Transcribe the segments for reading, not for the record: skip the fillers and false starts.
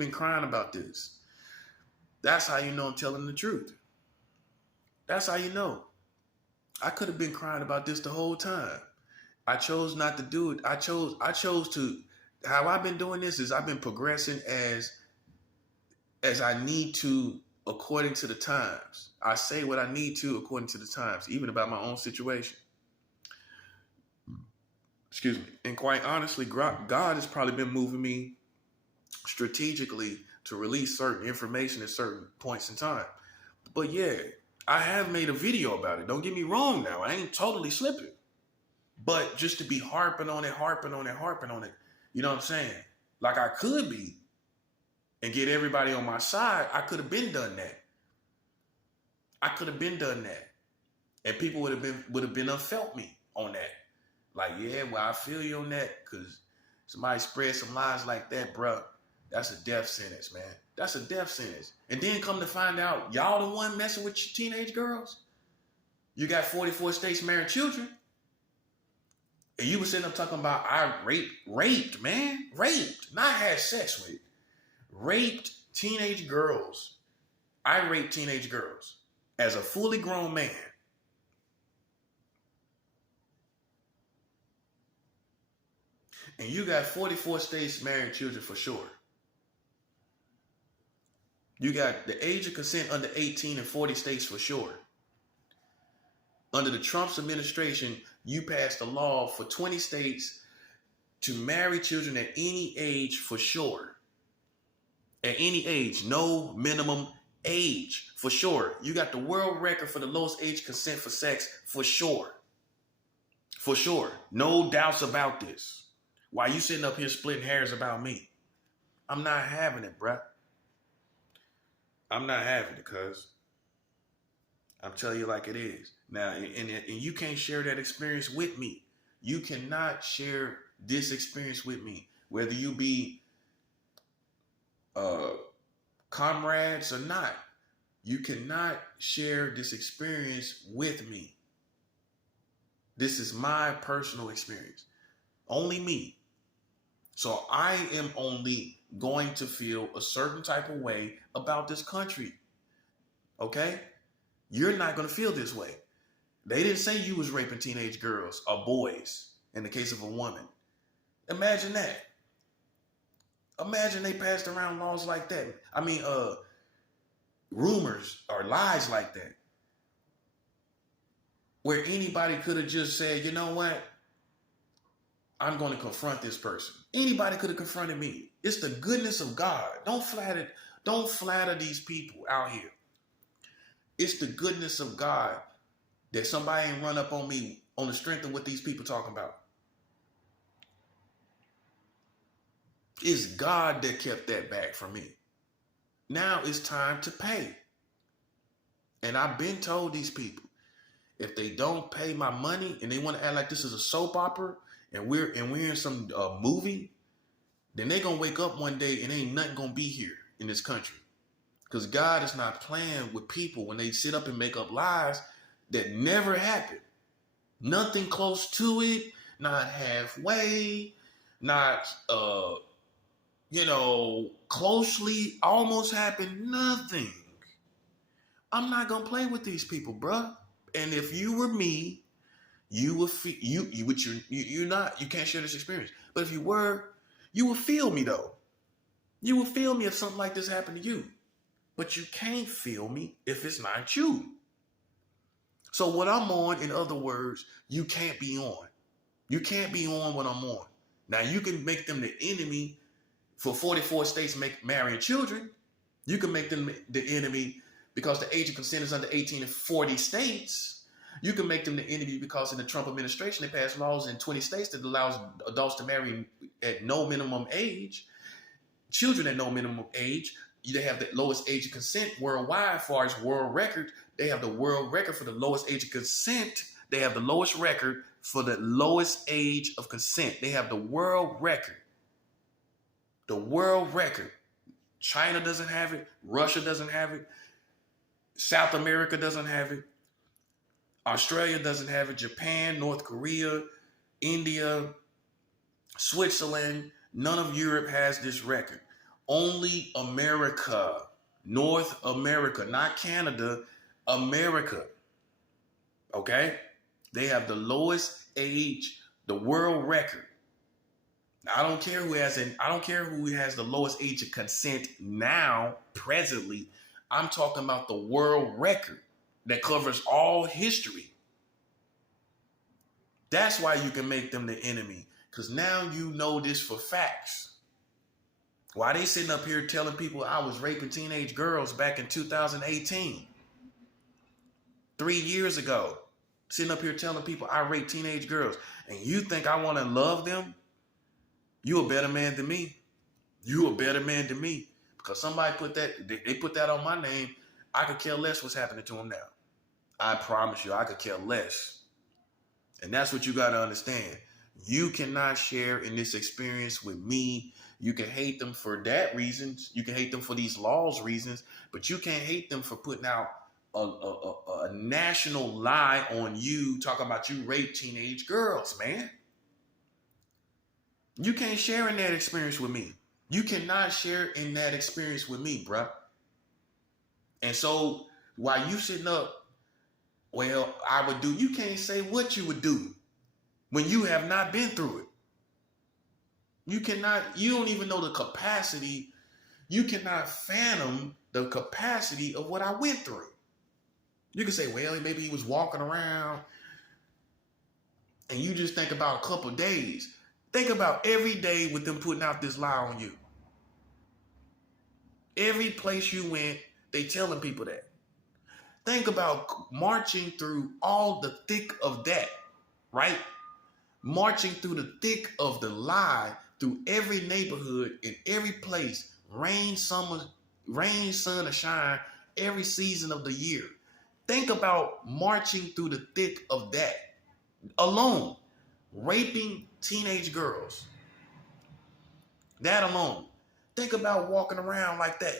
been crying about this. That's how you know I'm telling the truth. That's how you know. I could have been crying about this the whole time. I chose not to do it. I chose to, how I've been doing this is I've been progressing as I need to according to the times. I say what I need to according to the times, even about my own situation. Excuse me. And quite honestly, God has probably been moving me strategically to release certain information at certain points in time. But yeah, I have made a video about it. Don't get me wrong now. I ain't totally slipping. But just to be harping on it, you know what I'm saying? Like I could be and get everybody on my side. I could have been done that. And people would have been unfelt me on that. Like, yeah, well, I feel you on that, because somebody spread some lies like that, bro. That's a death sentence, man. That's a death sentence. And then come to find out, y'all the one messing with your teenage girls? You got 44 states marrying children? And you were sitting up talking about I raped, man. Raped. Not had sex with. Raped teenage girls. I raped teenage girls as a fully grown man. And you got 44 states marrying children for sure. You got the age of consent under 18 in 40 states for sure. Under the Trump's administration, you passed a law for 20 states to marry children at any age for sure. At any age, no minimum age for sure. You got the world record for the lowest age consent for sex for sure. For sure. No doubts about this. Why you sitting up here splitting hairs about me? I'm not having it, bruh. I'm not having it, cuz. I'm telling you like it is. Now, and you can't share that experience with me. You cannot share this experience with me. Whether you be comrades or not. You cannot share this experience with me. This is my personal experience. Only me. So I am only going to feel a certain type of way about this country. Okay? You're not going to feel this way. They didn't say you was raping teenage girls or boys in the case of a woman. Imagine that. Imagine they passed around laws like that. I mean, rumors or lies like that. Where anybody could have just said, you know what? I'm going to confront this person. Anybody could have confronted me. It's the goodness of God. Don't flatter these people out here. It's the goodness of God that somebody ain't run up on me on the strength of what these people talking about. It's God that kept that back from me. Now it's time to pay. And I've been told these people, if they don't pay my money and they want to act like this is a soap opera and we're in some movie, then they gonna wake up one day and ain't nothing gonna be here in this country. Because God is not playing with people when they sit up and make up lies that never happened. Nothing close to it, not halfway, not closely almost happened, nothing. I'm not gonna play with these people, bruh. And if you were me, you would feel you can't share this experience. But if you were, you would feel me though. You would feel me if something like this happened to you. But you can't feel me if it's not you. So what I'm on, in other words, you can't be on. You can't be on what I'm on. Now you can make them the enemy for 44 states marrying children. You can make them the enemy because the age of consent is under 18 in 40 states. You can make them the enemy because in the Trump administration, they passed laws in 20 states that allows adults to marry at no minimum age, children at no minimum age. They have the lowest age of consent worldwide as far as world record. They have the world record for the lowest age of consent. They have the lowest record for the lowest age of consent. They have the world record. The world record. China doesn't have it. Russia doesn't have it. South America doesn't have it. Australia doesn't have it. Japan, North Korea, India, Switzerland. None of Europe has this record. Only America, North America, not Canada, America. Okay? They have the lowest age, the world record. Now, I don't care who has the lowest age of consent now, presently. I'm talking about the world record that covers all history. That's why you can make them the enemy. Because now you know this for facts. Why they sitting up here telling people I was raping teenage girls back in 2018? 3 years ago. Sitting up here telling people I rape teenage girls. And you think I want to love them? You a better man than me. You a better man than me. Because somebody put that, they put that on my name. I could care less what's happening to them now. I promise you, I could care less. And that's what you got to understand. You cannot share in this experience with me. You can hate them for that reasons. You can hate them for these laws reasons. But you can't hate them for putting out a national lie on you, talking about you rape teenage girls, man. You can't share in that experience with me. You cannot share in that experience with me, bruh. And so while you sitting up, well, I would do, you can't say what you would do when you have not been through it. You don't even know the capacity. You cannot fathom the capacity of what I went through. You can say, well, maybe he was walking around, and you just think about a couple days. Think about every day with them putting out this lie on you. Every place you went, they telling people that. Think about marching through all the thick of that, right? Marching through the thick of the lie, through every neighborhood, in every place, rain, summer, rain, sun, or shine, every season of the year. Think about marching through the thick of that alone, raping teenage girls. That alone. Think about walking around like that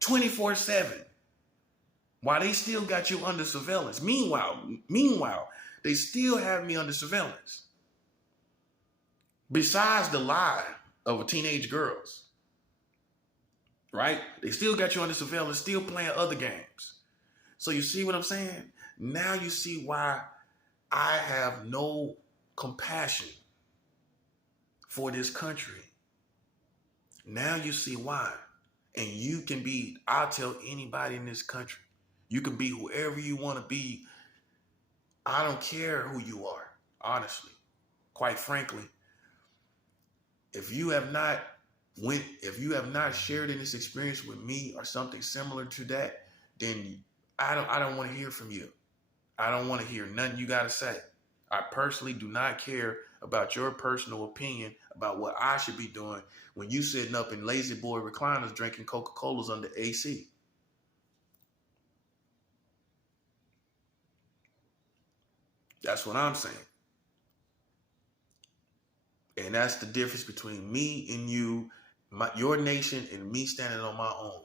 24/7 while they still got you under surveillance. Meanwhile, they still have me under surveillance. Besides the lie of teenage girls, right? They still got you under surveillance, still playing other games. So you see what I'm saying? Now you see why I have no compassion for this country. Now you see why. And you can be, I'll tell anybody in this country, you can be whoever you want to be. I don't care who you are, honestly. Quite frankly, if you have not shared in this experience with me or something similar to that, then I don't want to hear from you. I don't want to hear nothing you got to say. I personally do not care about your personal opinion about what I should be doing when you sitting up in lazy boy recliners drinking Coca-Colas under AC. That's what I'm saying. And that's the difference between me and you, your nation, and me standing on my own.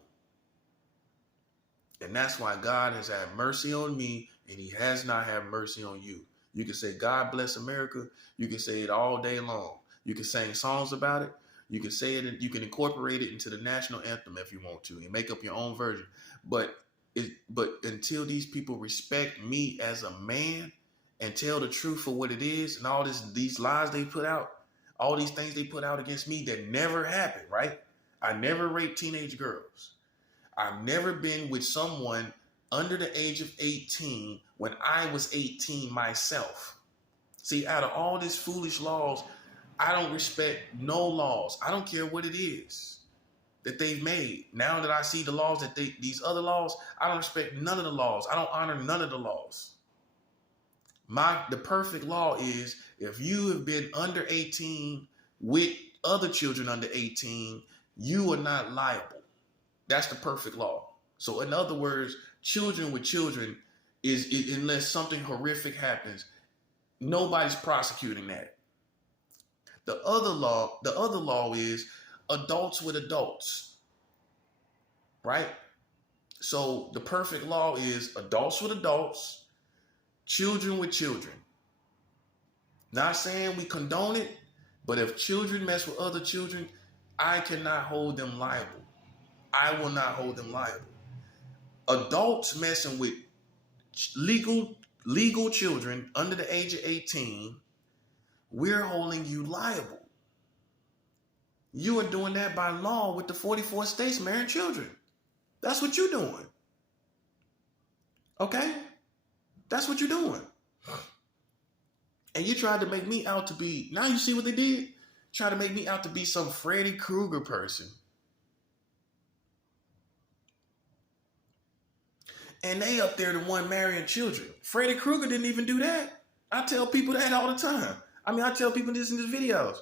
And that's why God has had mercy on me, and he has not had mercy on you. You can say, God bless America. You can say it all day long. You can sing songs about it. You can say it, and you can incorporate it into the national anthem if you want to, and make up your own version. But until these people respect me as a man and tell the truth for what it is, and all these lies they put out, all these things they put out against me that never happened, right? I never raped teenage girls. I've never been with someone under the age of 18 when I was 18 myself. See, out of all these foolish laws, I don't respect no laws. I don't care what it is that they've made. Now that I see the laws these other laws, I don't respect none of the laws. I don't honor none of the laws. The perfect law is if you have been under 18 with other children under 18, you are not liable. That's the perfect law. So in other words, children with children is unless something horrific happens, nobody's prosecuting that. The other law is adults with adults, right? So the perfect law is adults with adults, children with children. Not saying we condone it, but if children mess with other children, I cannot hold them liable. I will not hold them liable. Adults messing with legal children under the age of 18, we're holding you liable. You are doing that by law with the 44 states marrying children. That's what you're doing. Okay? That's what you're doing. And you tried to make me out to be, now you see what they did? Try to make me out to be some Freddy Krueger person. And they up there the one marrying children. Freddy Krueger didn't even do that. I tell people that all the time. I mean, I tell people this in his videos.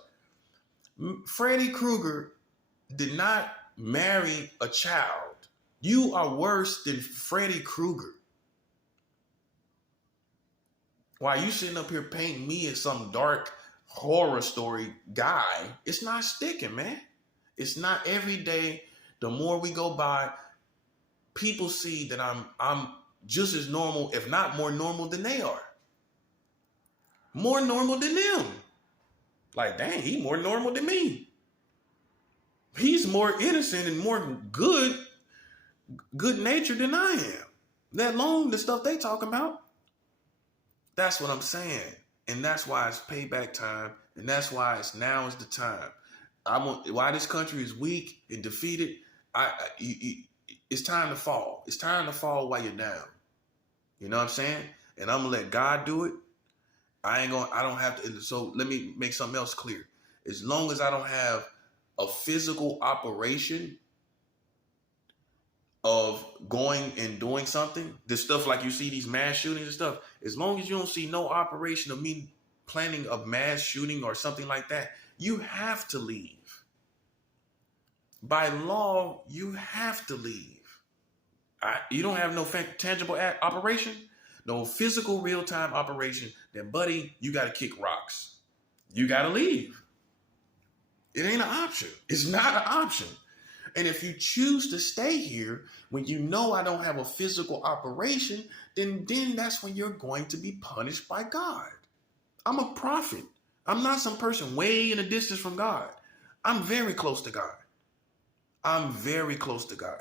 Freddy Krueger did not marry a child. You are worse than Freddy Krueger. Why you sitting up here painting me as some dark horror story guy? It's not sticking, man. It's not every day. The more we go by, people see that I'm just as normal, if not more normal than they are. More normal than them. Like, dang, he more normal than me. He's more innocent and more good natured than I am. Let alone the stuff they talking about. That's what I'm saying. And that's why it's payback time. And that's why now is the time. Why this country is weak and defeated. It's time to fall. It's time to fall while you're down. You know what I'm saying? And I'm gonna let God do it. I don't have to. So let me make something else clear. As long as I don't have a physical operation of going and doing something, this stuff like you see these mass shootings and stuff, as long as you don't see no operation of me planning a mass shooting or something like that, you have to leave. By law, you have to leave. You don't have no tangible operation, no physical real-time operation, then buddy, you got to kick rocks. You got to leave. It ain't an option. It's not an option. And if you choose to stay here when you know I don't have a physical operation, then that's when you're going to be punished by God. I'm a prophet. I'm not some person way in the distance from God. I'm very close to God. I'm very close to God.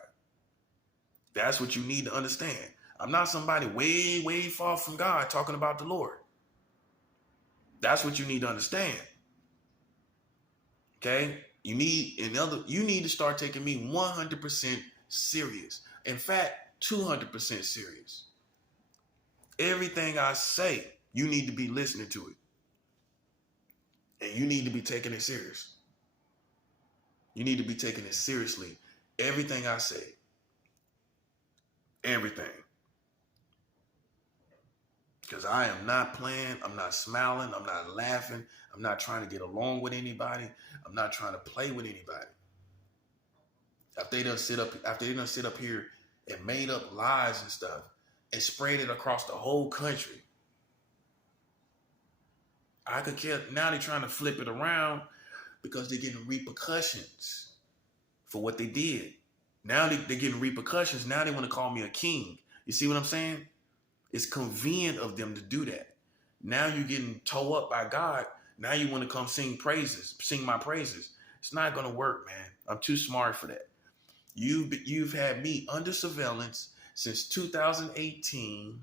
That's what you need to understand. I'm not somebody way, way far from God talking about the Lord. That's what you need to understand. Okay? You need to start taking me 100% serious. In fact, 200% serious. Everything I say, you need to be listening to it. And you need to be taking it serious. You need to be taking it seriously. Everything I say. Everything. Because I am not playing. I'm not smiling. I'm not laughing. I'm not trying to get along with anybody. I'm not trying to play with anybody. After they done sit up here and made up lies and stuff and spread it across the whole country, I could care. Now they're trying to flip it around because they're getting repercussions for what they did. Now they're getting repercussions. Now they want to call me a king. You see what I'm saying? It's convenient of them to do that. Now you're getting towed up by God. Now you want to come sing my praises. It's not going to work, man. I'm too smart for that. You've had me under surveillance since 2018.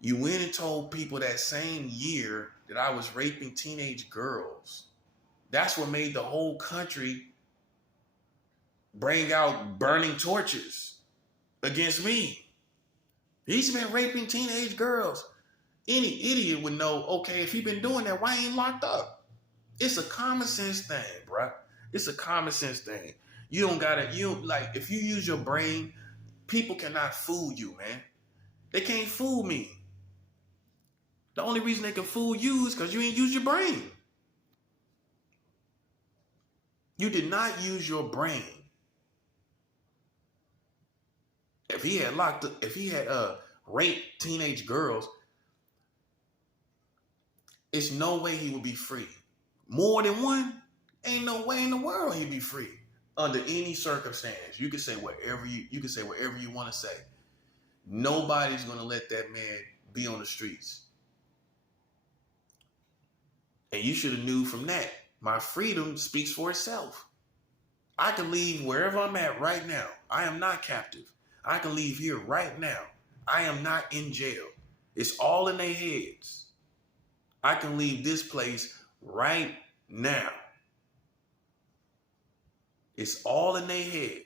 You went and told people that same year that I was raping teenage girls. That's what made the whole country bring out burning torches against me. He's been raping teenage girls. Any idiot would know, okay, if he been doing that, why ain't locked up? It's a common sense thing, bruh. It's a common sense thing. If you use your brain, people cannot fool you, man. They can't fool me. The only reason they can fool you is because you ain't use your brain. You did not use your brain. If he had raped teenage girls, it's no way he would be free. More than one, ain't no way in the world he'd be free under any circumstance. You can say whatever you want to say. Nobody's gonna let that man be on the streets. And you should have knew from that. My freedom speaks for itself. I can leave wherever I'm at right now. I am not captive. I can leave here right now. I am not in jail. It's all in their heads. I can leave this place right now. It's all in their head.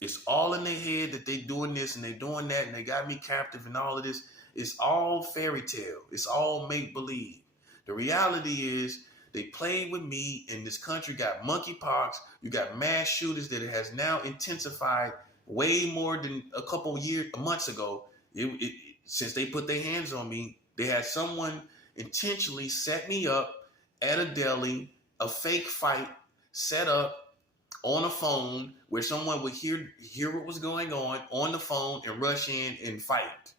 It's all in their head that they doing this and they doing that and they got me captive and all of this. It's all fairy tale. It's all make believe. The reality is they played with me and this country got monkeypox. You got mass shooters that it has now intensified way more than a couple months ago. Since they put their hands on me, they had someone intentionally set me up at a deli, a fake fight set up on a phone where someone would hear what was going on the phone and rush in and fight.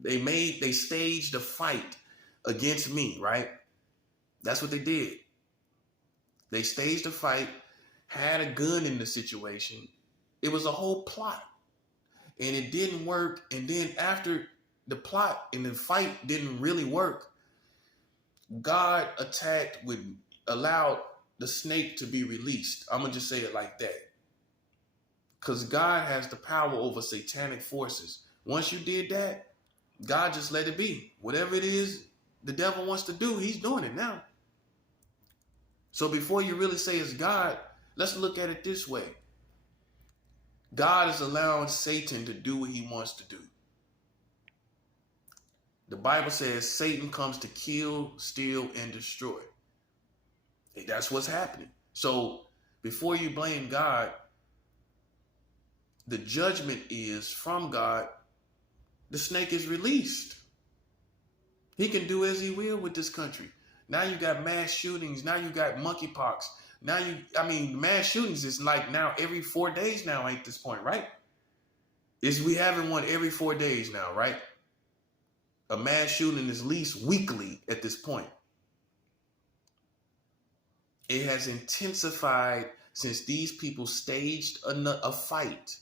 They staged a fight against me, right? That's what they did. They staged a fight, had a gun in the situation. It was a whole plot. And it didn't work. And then after the plot and the fight didn't really work, God allowed the snake to be released. I'm going to just say it like that. Because God has the power over satanic forces. Once you did that, God just let it be. Whatever it is the devil wants to do, he's doing it now. So before you really say it's God, let's look at it this way. God is allowing Satan to do what he wants to do. The Bible says Satan comes to kill, steal, and destroy. That's what's happening. So before you blame God, the judgment is from God. The snake is released. He can do as he will with this country. Now you got mass shootings. Now you got monkeypox. Mass shootings is like now every 4 days now at this point, right? We having one every 4 days now, right? A mass shooting is at least weekly at this point. It has intensified since these people staged a fight.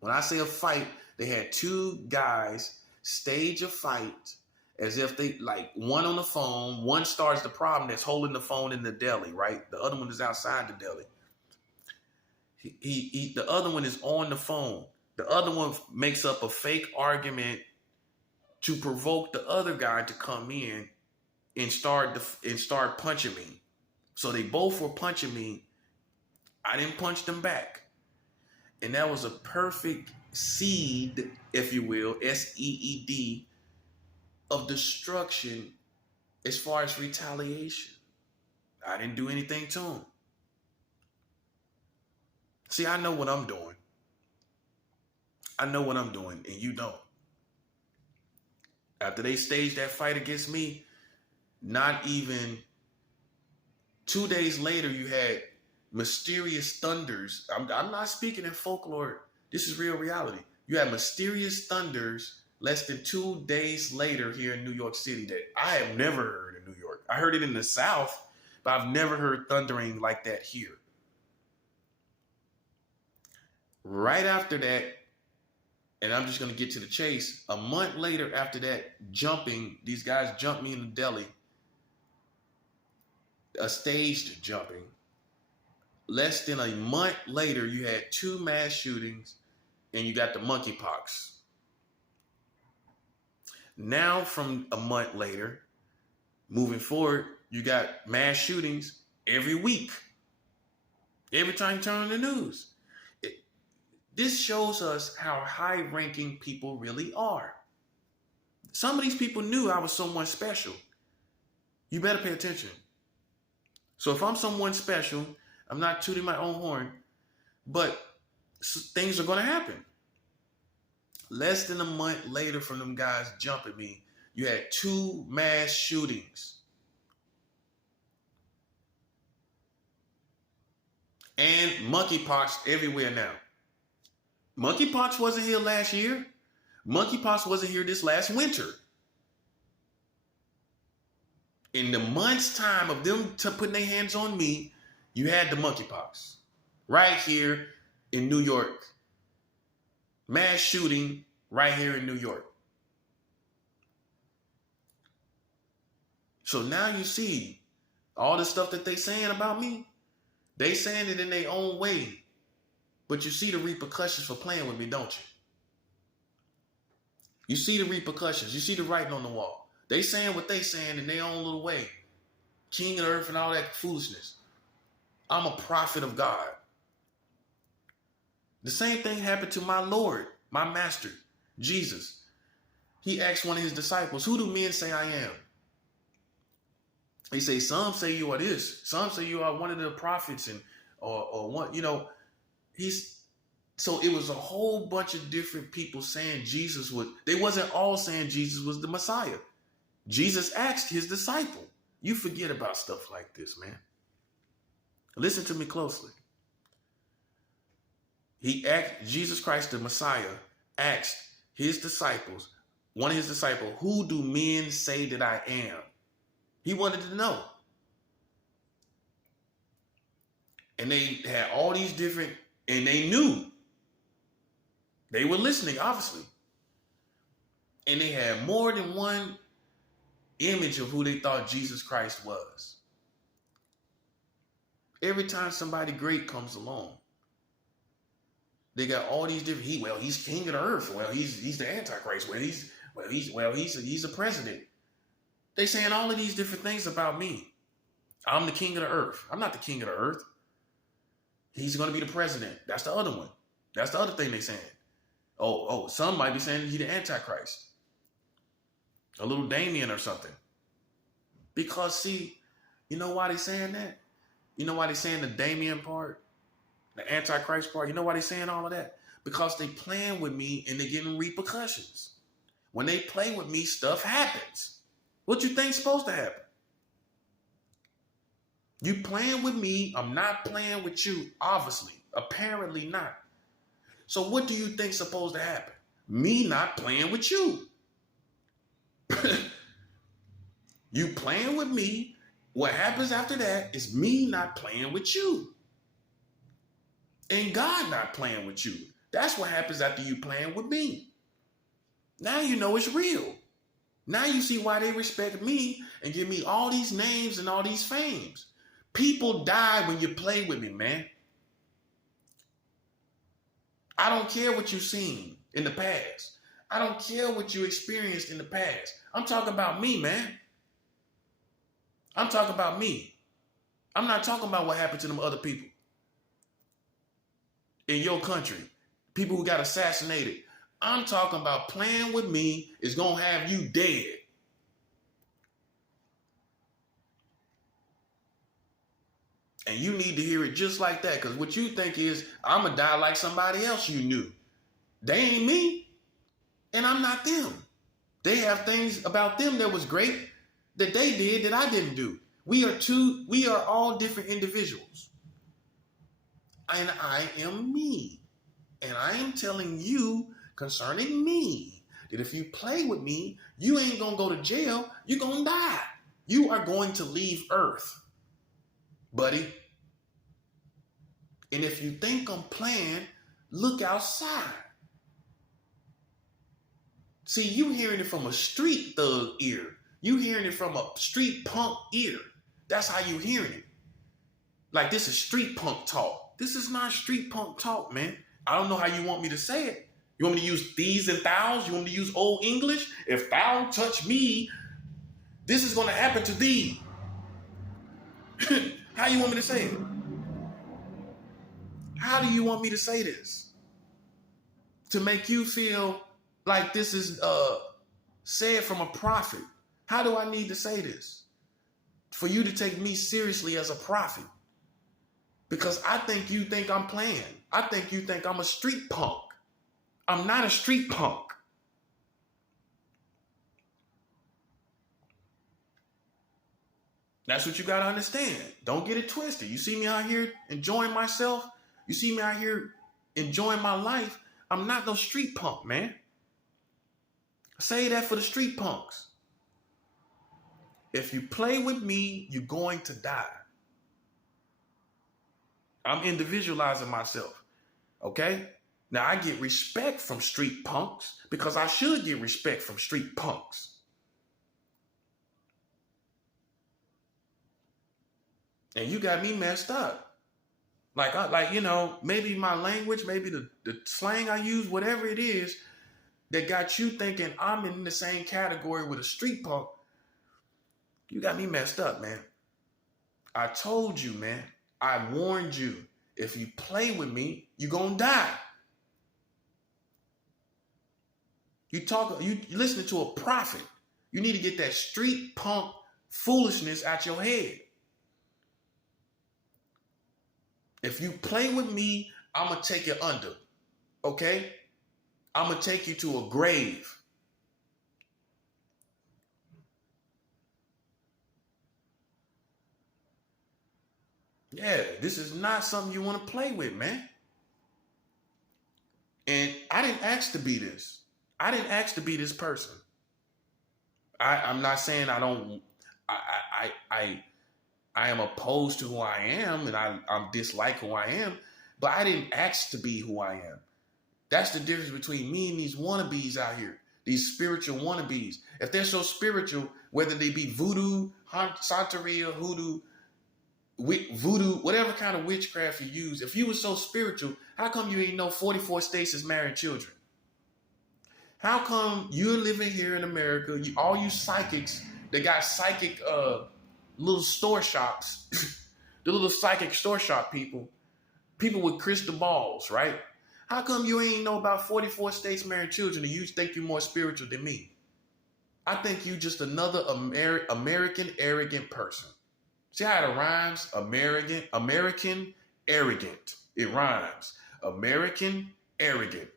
When I say a fight, they had two guys stage a fight as if they, like, one on the phone, one starts the problem that's holding the phone in the deli, right? The other one is outside the deli. The other one is on the phone. The other one makes up a fake argument to provoke the other guy to come in and start punching me. So they both were punching me. I didn't punch them back. And that was a perfect seed, if you will, SEED, of destruction as far as retaliation. I didn't do anything to him. See, I know what I'm doing. I know what I'm doing, and you don't. After they staged that fight against me, not even 2 days later, you had mysterious thunders. I'm not speaking in folklore. This is real reality. You had mysterious thunders less than 2 days later here in New York City that I have never heard in New York. I heard it in the South, but I've never heard thundering like that here. Right after that, and I'm just going to get to the chase, a month later after that these guys jumped me in the deli, a staged jumping. Less than a month later, you had 2 mass shootings and you got the monkeypox. Now, from a month later, moving forward, you got mass shootings every week. Every time you turn on the news. This shows us how high-ranking people really are. Some of these people knew I was someone special. You better pay attention. So if I'm someone special, I'm not tooting my own horn, but things are going to happen. Less than a month later from them guys jumping me, you had 2 mass shootings. And monkeypox everywhere now. Monkeypox wasn't here last year. Monkeypox wasn't here this last winter. In the month's time of them putting their hands on me, you had the monkeypox. Right here in New York. Mass shooting right here in New York. So now you see All the stuff that they saying about me, they saying it in their own way. But you see the repercussions for playing with me, don't you? You see the repercussions. You see the writing on the wall. They saying what they saying in their own little way. King of the earth and all that foolishness. I'm a prophet of God. The same thing happened to my Lord, my master, Jesus. He asked one of his disciples, who do men say I am? He say, some say you are this. Some say you are one of the prophets and or one, so it was a whole bunch of different people saying Jesus was, they wasn't all saying Jesus was the Messiah. Jesus asked his disciple. You forget about stuff like this, man. Listen to me closely. He asked, Jesus Christ, the Messiah, asked his disciples, one of his disciples, who do men say that I am? He wanted to know. And they had all these different, and they knew. They were listening, obviously. And they had more than one image of who they thought Jesus Christ was. Every time somebody great comes along, they got all these different. He's king of the earth. Well, he's the Antichrist. He's a president. They saying all of these different things about me. I'm the king of the earth. I'm not the king of the earth. He's going to be the president. That's the other one. That's the other thing they saying. Oh, some might be saying he's the Antichrist. A little Damien or something. Because see, you know why they saying that? You know why they saying the Damien part? The Antichrist part? You know why they saying all of that? Because they playing with me and they getting repercussions. When they play with me, stuff happens. What you think's supposed to happen? You playing with me, I'm not playing with you, obviously. Apparently not. So what do you think's supposed to happen? Me not playing with you. You playing with me. What happens after that is me not playing with you. And God not playing with you. That's what happens after you playing with me. Now you know it's real. Now you see why they respect me and give me all these names and all these fames. People die when you play with me, man. I don't care what you've seen in the past. I don't care what you experienced in the past. I'm talking about me, man. I'm talking about me. I'm not talking about what happened to them other people in your country. People who got assassinated. I'm talking about playing with me is going to have you dead. And you need to hear it just like that. Because what you think is, I'm going to die like somebody else you knew. They ain't me. And I'm not them. They have things about them that was great that they did that I didn't do. We are all different individuals. And I am me. And I am telling you concerning me that if you play with me, you ain't going to go to jail. You're going to die. You are going to leave Earth, buddy. And if you think I'm playing, look outside. See, you hearing it from a street thug ear. You hearing it from a street punk ear. That's how you hearing it. Like this is street punk talk. This is not street punk talk, man. I don't know how you want me to say it. You want me to use these and thous? You want me to use old English? If thou touch me, this is going to happen to thee. How you want me to say it? How do you want me to say this? To make you feel like this is said from a prophet. How do I need to say this? For you to take me seriously as a prophet. Because I think you think I'm playing. I think you think I'm a street punk. I'm not a street punk. That's what you got to understand. Don't get it twisted. You see me out here enjoying myself. You see me out here enjoying my life. I'm not no street punk, man. I say that for the street punks. If you play with me, you're going to die. I'm individualizing myself. Okay? Now I get respect from street punks because I should get respect from street punks. And you got me messed up. Like, maybe my language, maybe the slang I use, whatever it is that got you thinking I'm in the same category with a street punk. You got me messed up, man. I told you, man. I warned you. If you play with me, you're going to die. You listening to a prophet. You need to get that street punk foolishness out your head. If you play with me, I'm going to take you under. Okay? I'm going to take you to a grave. Yeah, this is not something you want to play with, man. And I didn't ask to be this. I didn't ask to be this person. I'm not saying I don't. I am opposed to who I am, and I'm dislike who I am, but I didn't ask to be who I am. That's the difference between me and these wannabes out here. These spiritual wannabes. If they're so spiritual, whether they be voodoo, Santeria, hoodoo, voodoo, whatever kind of witchcraft you use, if you were so spiritual, how come you ain't know 44 states is marrying children? How come you're living here in America, all you psychics that got psychic little store shops, the little psychic store shop people with crystal balls, right? How come you ain't know about 44 states marrying children and you think you're more spiritual than me? I think you just another American arrogant person. See how it rhymes? American arrogant. It rhymes. American arrogant.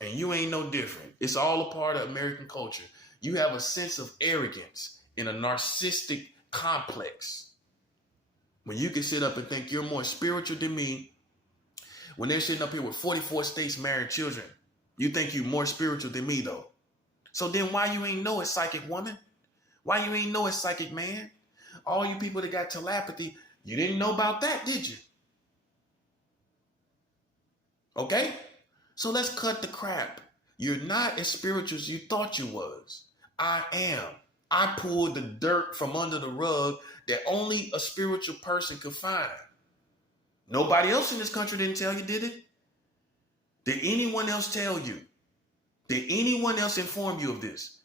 And you ain't no different. It's all a part of American culture. You have a sense of arrogance in a narcissistic complex. When you can sit up and think you're more spiritual than me, when they're sitting up here with 44 states married children, you think you're more spiritual than me, though. So then why you ain't know it, psychic woman? Why you ain't know it, psychic man? All you people that got telepathy, you didn't know about that, did you? Okay? So let's cut the crap. You're not as spiritual as you thought you was. I am. I pulled the dirt from under the rug that only a spiritual person could find. Nobody else in this country didn't tell you, did it? Did anyone else tell you? Did anyone else inform you of this?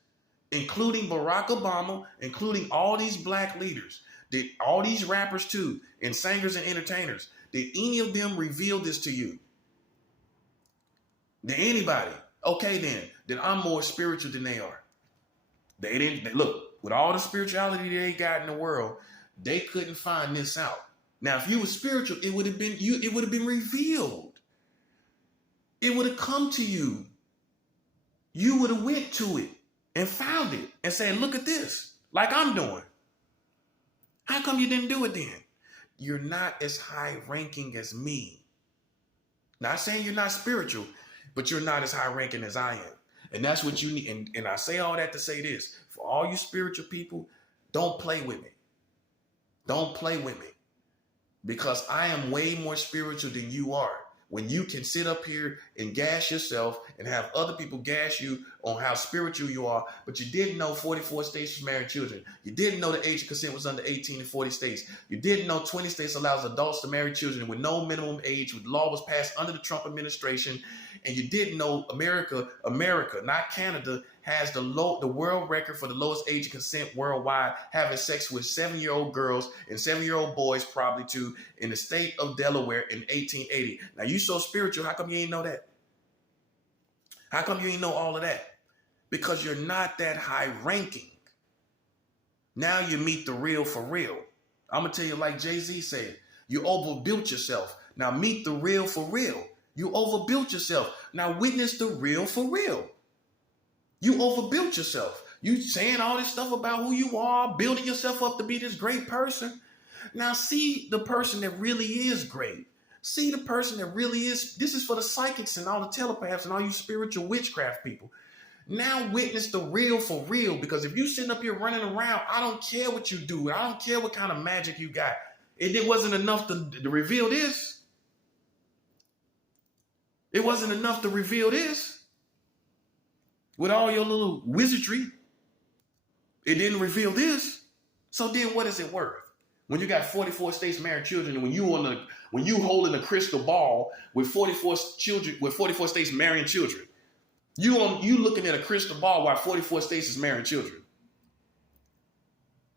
Including Barack Obama, including all these black leaders, did all these rappers too, and singers and entertainers, did any of them reveal this to you? Did anybody? Okay, then I'm more spiritual than they are. They didn't look, with all the spirituality they got in the world, they couldn't find this out. Now, if you were spiritual, it would have been revealed. It would have come to you. You would have went to it and found it and said, look at this, like I'm doing. How come you didn't do it then? You're not as high ranking as me. Not saying you're not spiritual, but you're not as high ranking as I am. And that's what you need. And I say all that to say this. For all you spiritual people, don't play with me. Don't play with me. Because I am way more spiritual than you are. When you can sit up here and gas yourself and have other people gas you on how spiritual you are, but you didn't know 44 states was marrying children. You didn't know the age of consent was under 18 in 40 states. You didn't know 20 states allows adults to marry children with no minimum age. The law was passed under the Trump administration. And you didn't know America, not Canada, has the world record for the lowest age of consent worldwide, having sex with 7-year-old girls and 7-year-old boys, probably too, in the state of Delaware in 1880. Now, you so spiritual, how come you ain't know that? How come you ain't know all of that? Because you're not that high ranking. Now you meet the real for real. I'm going to tell you like Jay-Z said, you overbuilt yourself. Now meet the real for real. You overbuilt yourself. Now witness the real for real. You overbuilt yourself. You saying all this stuff about who you are, building yourself up to be this great person. Now see the person that really is great. See the person that really is. This is for the psychics and all the telepaths and all you spiritual witchcraft people. Now witness the real for real. Because if you sitting up here running around, I don't care what you do. I don't care what kind of magic you got. It wasn't enough to reveal this. It wasn't enough to reveal this. With all your little wizardry, it didn't reveal this. So then what is it worth? When you got 44 states marrying children, and when you holding a crystal ball with 44 children, with 44 states marrying children, you looking at a crystal ball while 44 states is marrying children.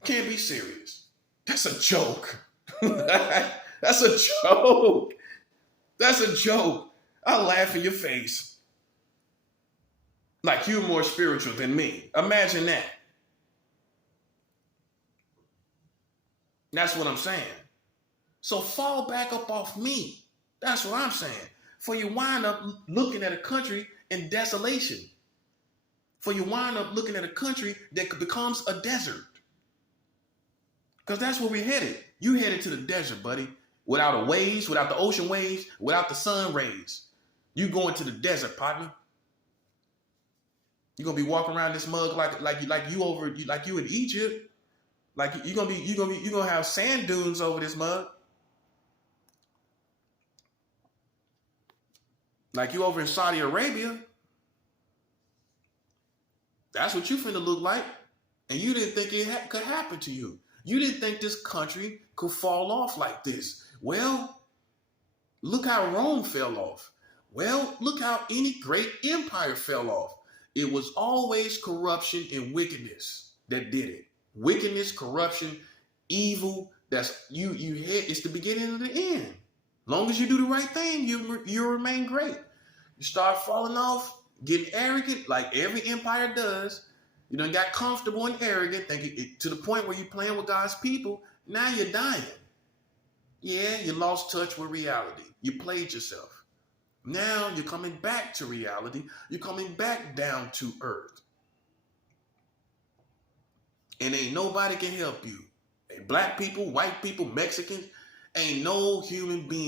Can't be serious. That's a joke. That's a joke. That's a joke. I'll laugh in your face. Like you're more spiritual than me. Imagine that. That's what I'm saying. So fall back up off me. That's what I'm saying. For you wind up looking at a country in desolation. For you wind up looking at a country that becomes a desert. Because that's where we're headed. You headed to the desert, buddy. Without the waves, without the ocean waves, without the sun rays. You going to the desert, partner. You're gonna be walking around this mug like you in Egypt. Like you're gonna have sand dunes over this mug. Like you over in Saudi Arabia. That's what you finna look like. And you didn't think it could happen to you. You didn't think this country could fall off like this. Well, look how Rome fell off. Well, look how any great empire fell off. It was always corruption and wickedness that did it. Wickedness, corruption, evil. That's you had. It's the beginning of the end. Long as you do the right thing, you remain great. You start falling off, getting arrogant, like every empire does. You done got comfortable and arrogant, thinking to the point where you're playing with God's people. Now you're dying. Yeah, you lost touch with reality. You played yourself. Now you're coming back to reality. You're coming back down to earth. And ain't nobody can help you. Black people, white people, Mexicans, ain't no human being